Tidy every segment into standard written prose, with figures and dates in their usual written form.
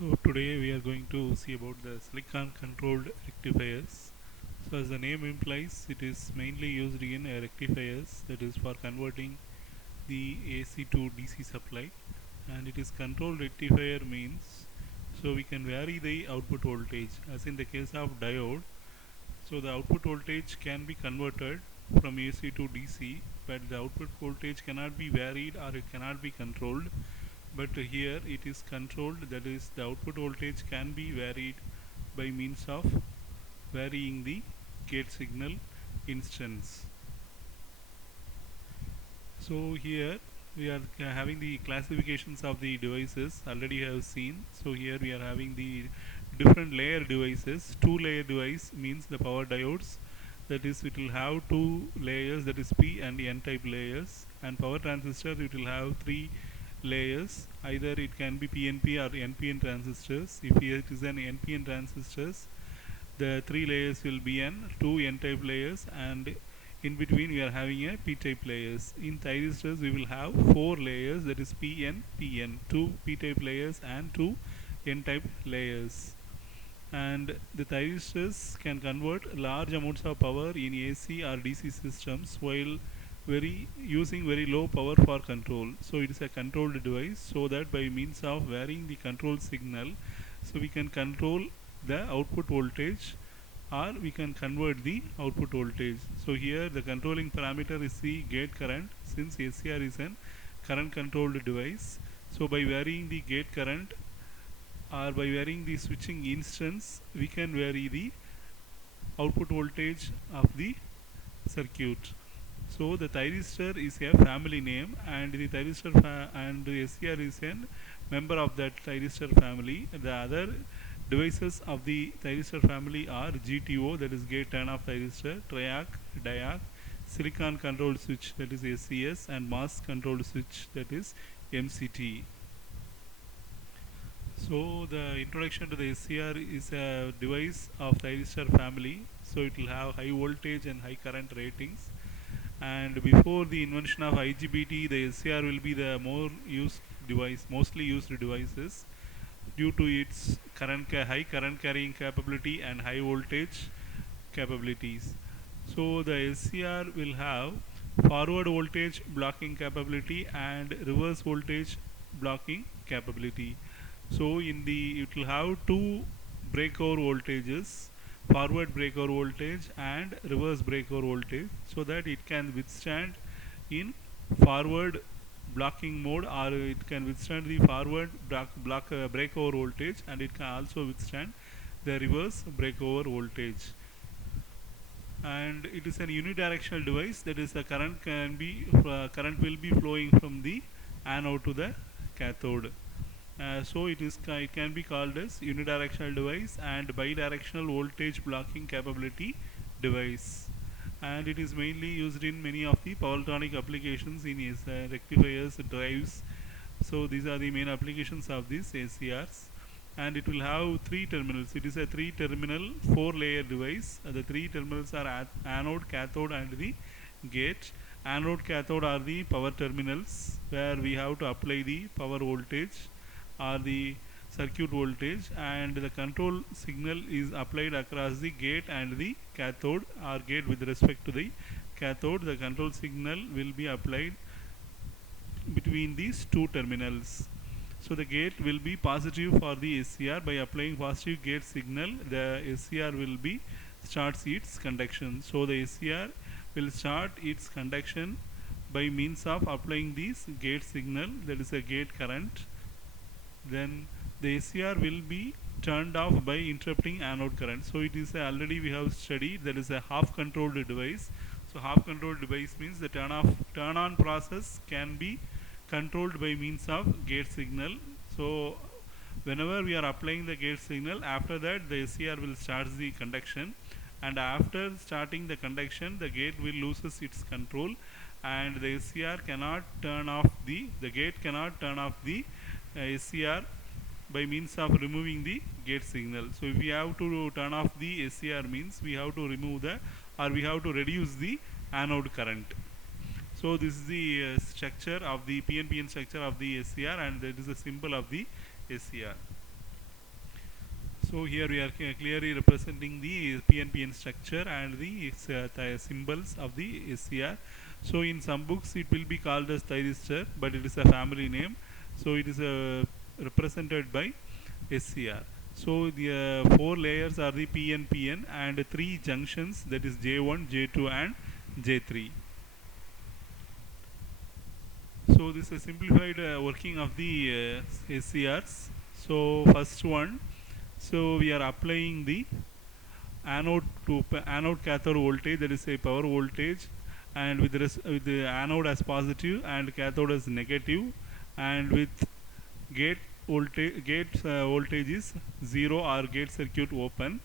So today we are going to see about the silicon controlled rectifiers. So as the name implies, it is mainly used in rectifiers, that is for converting the AC to DC supply, and it is controlled rectifier means so we can vary the output voltage as in the case of diode. So the output voltage can be converted from AC to DC, but the output voltage cannot be varied or it cannot be controlled. But here it is controlled, that is the output voltage can be varied by means of varying the gate signal instance. So here we are having the classifications of the devices already have seen. So here we are having the different layer devices. Two layer device means the power diodes, that is it will have two layers, that is P and N type layers, and power transistor it will have three layers, either it can be PNP or NPN transistors. If it is an NPN transistors, the three layers will be two N type layers, and in between we are having a P type layers. In thyristors we will have four layers, that is PN, PN, two P type layers and two N type layers. And the thyristors can convert large amounts of power in AC or DC systems while using very low power for control. So it is a controlled device, so that by means of varying the control signal, so we can control the output voltage or we can convert the output voltage. So here the controlling parameter is the gate current, since SCR is an current controlled device. So by varying the gate current or by varying the switching instance, we can vary the output voltage of the circuit. So the thyristor is a family name, and the thyristor and the SCR is a member of that thyristor family. The other devices of the thyristor family are GTO, that is gate turn off thyristor, triac, diac, silicon controlled switch, that is SCS, and mass controlled switch, that is MCT. So the introduction to the SCR is a device of thyristor family. So it will have high voltage and high current ratings. And before the invention of IGBT, the SCR will be the mostly used devices, due to its high current carrying capability and high voltage capabilities. So the SCR will have forward voltage blocking capability and reverse voltage blocking capability. So it will have two breakover voltages, forward breakover voltage and reverse breakover voltage, so that it can withstand in forward blocking mode, or it can withstand the forward breakover voltage, and it can also withstand the reverse breakover voltage. And it is an unidirectional device, that is the current will be flowing from the anode to the cathode. So it can be called as unidirectional device and bidirectional voltage blocking capability device, and it is mainly used in many of the power electronic applications in rectifiers, drives. So these are the main applications of these ACRs, and it will have three terminals. It is a three terminal, four layer device. The three terminals are anode, cathode and the gate. Anode, cathode are the power terminals where we have to apply the power voltage or the circuit voltage, and the control signal is applied across the gate and the cathode, or gate with respect to the cathode. The control signal will be applied between these two terminals. So the gate will be positive for the SCR. By applying positive gate signal, the SCR will be starts its conduction. So the SCR will start its conduction by means of applying this gate signal, that is a gate current. Then the SCR will be turned off by interrupting anode current. So it is already we have studied, that is a half controlled device. So half controlled device means the turn on process can be controlled by means of gate signal. So whenever we are applying the gate signal, after that the SCR will start the conduction, and after starting the conduction the gate will loses its control, and the SCR cannot turn off the gate cannot turn off the SCR by means of removing the gate signal. So if we have to turn off the SCR means we have to remove we have to reduce the anode current. So this is the structure of the PNPN structure of the SCR, and that is the symbol of the SCR. So here we are clearly representing the PNPN structure and the symbols of the SCR. So in some books it will be called as thyristor, but it is a family name. So it is represented by SCR. So the four layers are the PNPN and three junctions, that is J1, J2 and J3. So this is a simplified working of the SCRs. So first one, so we are applying the anode cathode voltage, that is a power voltage, and with the anode as positive and cathode as negative, and with voltage is 0 or gate circuit open.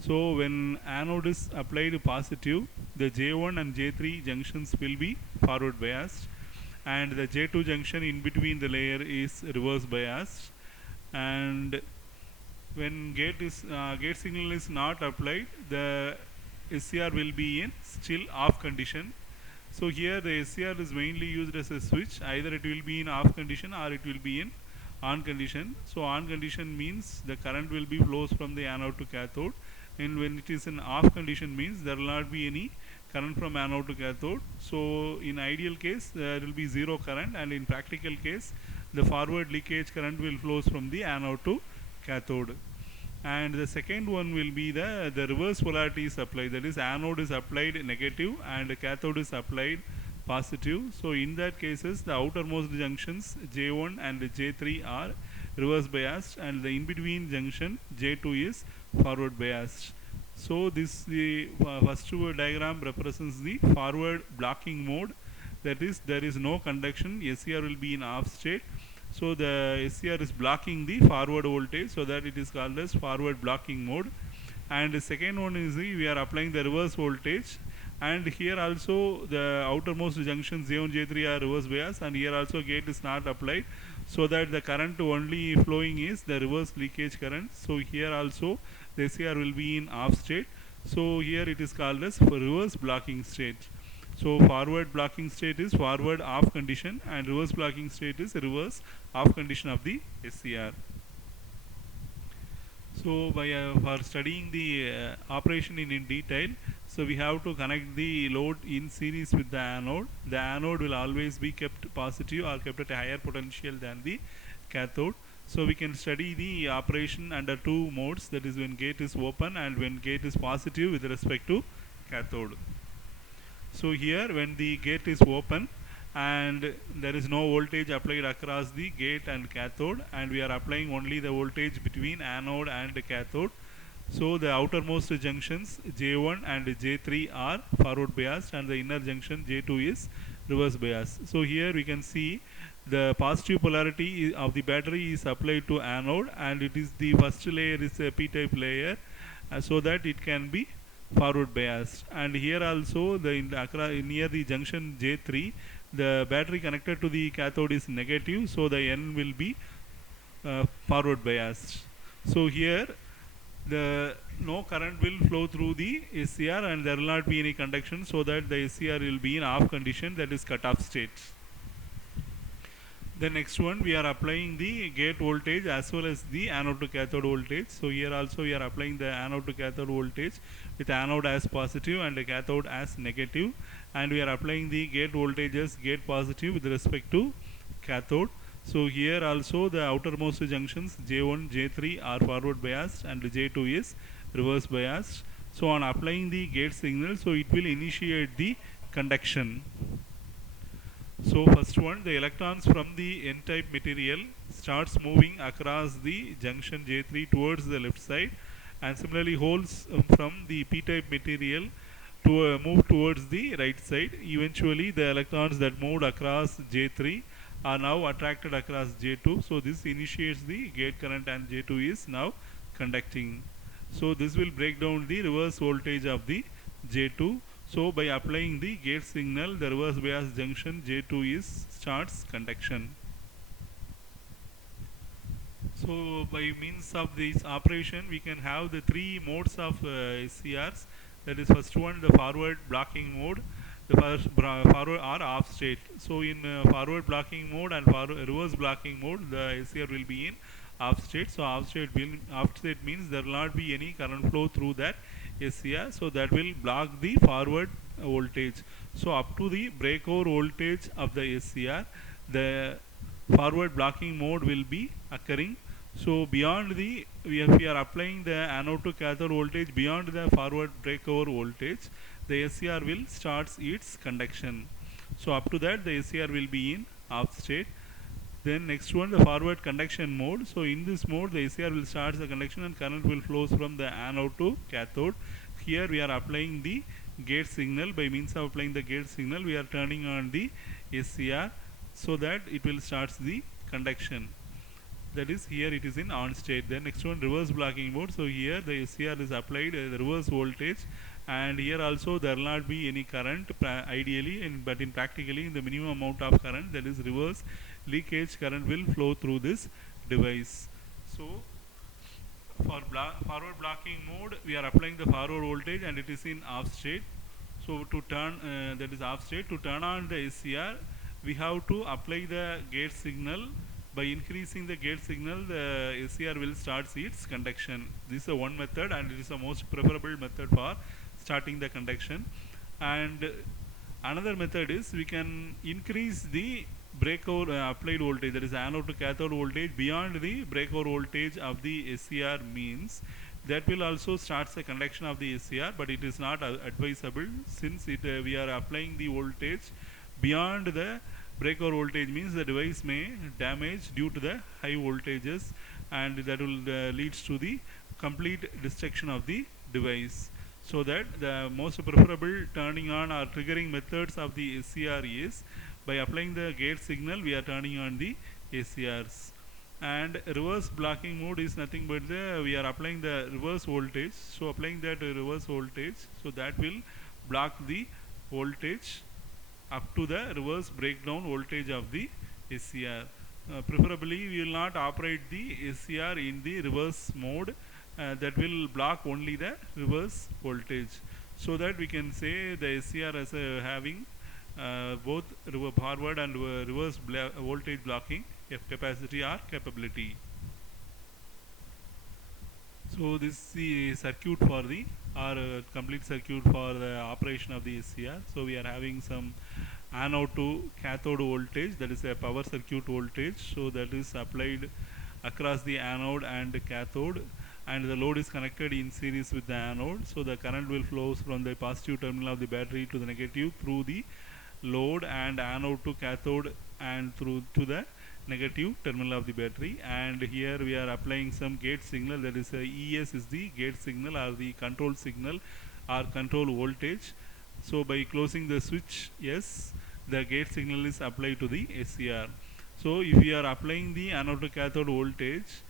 So when anode is applied positive, the J1 and J3 junctions will be forward biased, and the J2 junction in between the layer is reverse biased. And when gate signal is not applied, the SCR will be in still off condition. So here the SCR is mainly used as a switch. Either it will be in off condition or it will be in on condition. So on condition means the current will be flows from the anode to cathode, and when it is in off condition means there will not be any current from anode to cathode. So in ideal case there will be zero current, and in practical case the forward leakage current will flows from the anode to cathode. And the second one will be the reverse polarity is applied, that is anode is applied negative and cathode is applied positive. So in that cases the outermost junctions J1 and J3 are reverse biased, and the in between junction J2 is forward biased. So this the first diagram represents the forward blocking mode, that is there is no conduction, SCR will be in off state. So the SCR is blocking the forward voltage, so that it is called as forward blocking mode. And the second one is we are applying the reverse voltage, and here also the outermost junctions J1, J3 are reverse bias, and here also gate is not applied, so that the current only flowing is the reverse leakage current. So here also the SCR will be in off state, so here it is called as reverse blocking state. So forward blocking state is forward off condition, and reverse blocking state is reverse off condition of the SCR. So for studying the operation in detail, so we have to connect the load in series with the anode. The anode will always be kept positive or kept at a higher potential than the cathode. So we can study the operation under two modes, that is when gate is open and when gate is positive with respect to cathode. So here when the gate is open and there is no voltage applied across the gate and cathode, and we are applying only the voltage between anode and cathode. So the outermost junctions J1 and J3 are forward biased, and the inner junction J2 is reverse biased. So here we can see the positive polarity of the battery is applied to anode, and it is the first layer is a p-type layer, so that it can be forward biased. And here also near the junction J3, the battery connected to the cathode is negative, so the N will be forward biased. So here the no current will flow through the SCR, and there will not be any conduction, so that the SCR will be in off condition, that is cut-off state. The next one, we are applying the gate voltage as well as the anode to cathode voltage. So here also we are applying the anode to cathode voltage with anode as positive and the cathode as negative, and we are applying the gate voltages gate positive with respect to cathode. So here also the outermost junctions J1, J3 are forward biased, and J2 is reverse biased. So on applying the gate signal, so it will initiate the conduction. So first one, the electrons from the N-type material starts moving across the junction J3 towards the left side, and similarly holes from the P-type material to move towards the right side. Eventually the electrons that moved across J3 are now attracted across J2, so this initiates the gate current, and J2 is now conducting. So this will break down the reverse voltage of the J2. So by applying the gate signal, the reverse bias junction J2 starts conduction. So by means of this operation, we can have the three modes of SCRs. That is first one, the forward blocking mode, the forward or off state. So in forward blocking mode and reverse blocking mode, the SCR will be in off state. So off state means there will not be any current flow through that SCR. So that will block the forward voltage. So up to the breakover voltage of the SCR, the forward blocking mode will be occurring. So beyond the, if we are applying the anode to cathode voltage beyond the forward breakover voltage, the SCR will starts its conduction. So up to that the SCR will be in off state. Then next one, the forward conduction mode. So in this mode the SCR will start the conduction and current will flows from the anode to cathode. Here we are applying the gate signal. By means of applying the gate signal, we are turning on the SCR so that it will start the conduction. That is, here it is in on state. Then next one, reverse blocking mode. So here the SCR is applied the reverse voltage, and here also there will not be any current ideally, but in practically in the minimum amount of current, that is reverse leakage current, will flow through this device. So for forward blocking mode, we are applying the forward voltage and it is in off state. So to turn that is off state, to turn on the SCR, we have to apply the gate signal. By increasing the gate signal, the SCR will start its conduction. This is a one method, and it is the most preferable method for starting the conduction. And another method is we can increase the breakover applied voltage, that is anode to cathode voltage, beyond the breakover voltage of the SCR, means that will also start the conduction of the SCR, but it is not advisable, since we are applying the voltage beyond the breakover voltage, means the device may damage due to the high voltages, and that will leads to the complete destruction of the device. So that the most preferable turning on or triggering methods of the SCR is by applying the gate signal, we are turning on the SCRs. And reverse blocking mode is nothing but we are applying the reverse voltage. So applying that reverse voltage, so that will block the voltage up to the reverse breakdown voltage of the SCR. Preferably we will not operate the SCR in the reverse mode, that will block only the reverse voltage, so that we can say the SCR as having both forward and reverse voltage blocking capacity or capability. So this is the circuit for the complete circuit for the operation of the SCR. So we are having some anode to cathode voltage, that is a power circuit voltage. So that is applied across the anode and cathode, and the load is connected in series with the anode. So the current will flow from the positive terminal of the battery to the negative through the load and anode to cathode and through to the negative terminal of the battery. And here we are applying some gate signal, that is ES is the gate signal or the control signal or control voltage. So by closing the switch S, the gate signal is applied to the SCR. So if we are applying the anode to cathode voltage,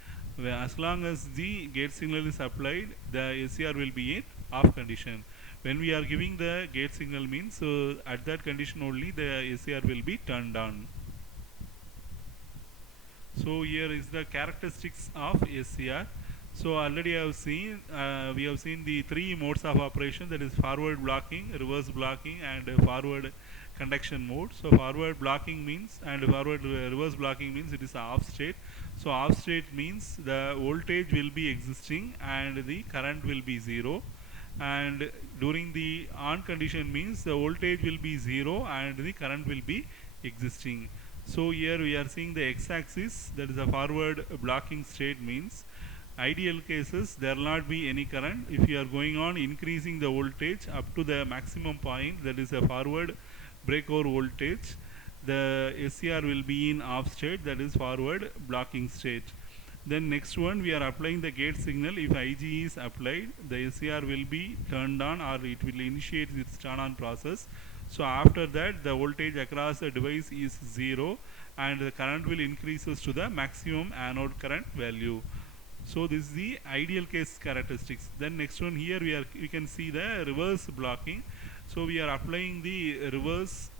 as long as the gate signal is applied, the SCR will be in off condition. When we are giving the gate signal, means so at that condition only the SCR will be turned on. So here is the characteristics of SCR. So already I have seen we have seen the three modes of operation, that is forward blocking, reverse blocking, and forward conduction mode. So forward blocking means, and reverse blocking means it is off state. So off state means the voltage will be existing and the current will be zero, and during the on condition means the voltage will be zero and the current will be existing. So here we are seeing the x-axis, that is a forward blocking state, means ideal cases there will not be any current. If you are going on increasing the voltage up to the maximum point, that is a forward breakover voltage, the SCR will be in off state, that is forward blocking state. Then next one, we are applying the gate signal. If IG is applied, the SCR will be turned on, or it will initiate its turn on process. So after that the voltage across the device is zero and the current will increases to the maximum anode current value. So this is the ideal case characteristics. Then next one, here we can see the reverse blocking. So we are applying the reverse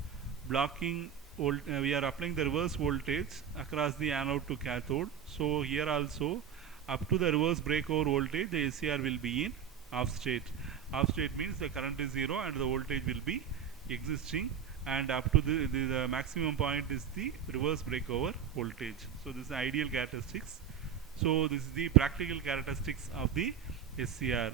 blocking we are applying the reverse voltage across the anode to cathode. So here also up to the reverse breakover voltage, the SCR will be in off state. Off state means the current is zero and the voltage will be existing, and up to the maximum point is the reverse breakover voltage. So this is ideal characteristics. So this is the practical characteristics of the SCR.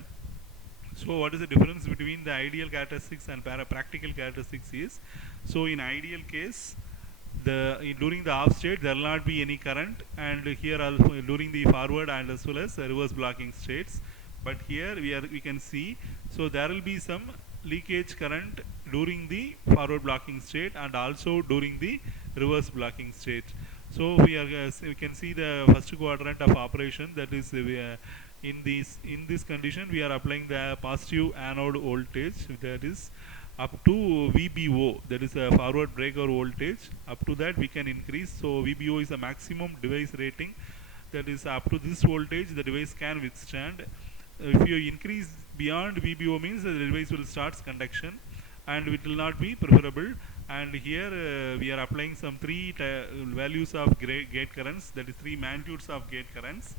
So what is the difference between the ideal characteristics and practical characteristics is, so in ideal case, during the off state there will not be any current, and here also during the forward and as well as reverse blocking states. But here we can see, so there will be some leakage current during the forward blocking state and also during the reverse blocking state. So we can see the first quadrant of operation, that is in this condition we are applying the positive anode voltage, that is up to VBO, that is a forward breaker voltage. Up to that we can increase. So VBO is a maximum device rating, that is up to this voltage the device can withstand. If you increase beyond VBO means the device will start conduction and it will not be preferable. And here we are applying some three values of gate currents, that is three magnitudes of gate currents.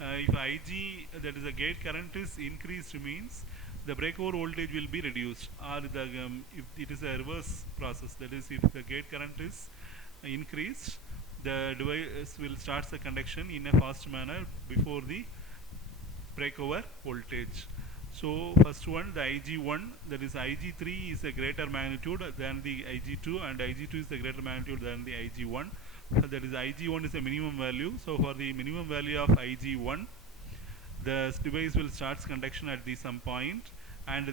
If Ig, that is the gate current, is increased means the breakover voltage will be reduced, or if it is a reverse process, that is if the gate current is increased, the device will start the conduction in a fast manner before the breakover voltage. So first one, the Ig1, that is Ig3 is a greater magnitude than the Ig2, and Ig2 is the greater magnitude than the Ig1. That is Ig1 is a minimum value. So for the minimum value of Ig1, the device will start conduction at some point, and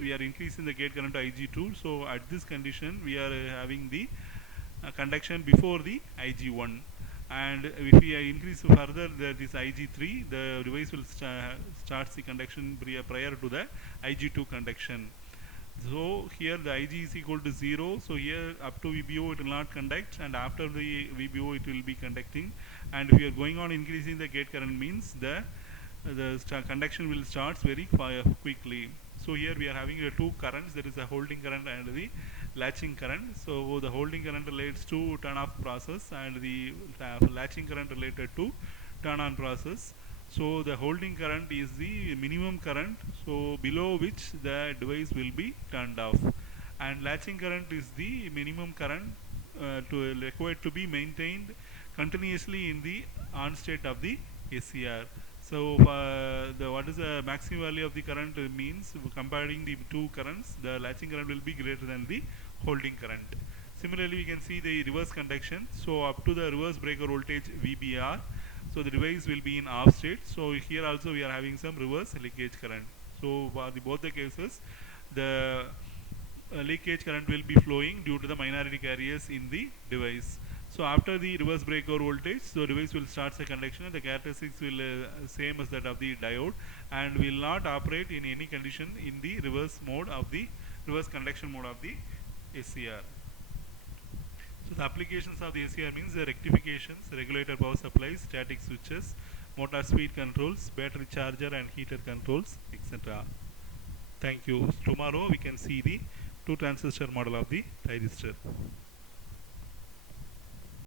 we are increasing the gate current to Ig2. So at this condition we are having the conduction before the Ig1, and if we increase further this Ig3, the device will start the conduction prior to the Ig2 conduction. So here the Ig is equal to 0, so here up to VBO it will not conduct, and after the VBO it will be conducting. And if you are going on increasing the gate current means the conduction will start very quickly. So here we are having the two currents, there is a holding current and the latching current. So the holding current relates to turn off process, and the latching current related to turn on process. So the holding current is the minimum current, so below which the device will be turned off, and latching current is the minimum current required to be maintained continuously in the on state of the SCR. So what is the maximum value of the current means, comparing the two currents, the latching current will be greater than the holding current. Similarly, we can see the reverse conduction. So up to the reverse breaker voltage VBR, so the device will be in off state. So here also we are having some reverse leakage current. So for both the cases, the leakage current will be flowing due to the minority carriers in the device. So after the reverse breakover voltage, so device will start the conduction, and the characteristics will same as that of the diode, and will not operate in any condition in the reverse mode of the reverse conduction mode of the SCR. So the applications of the SCR means the rectifications, regulator power supplies, static switches, motor speed controls, battery charger and heater controls, etc. Thank you. Tomorrow we can see the two transistor model of the thyristor.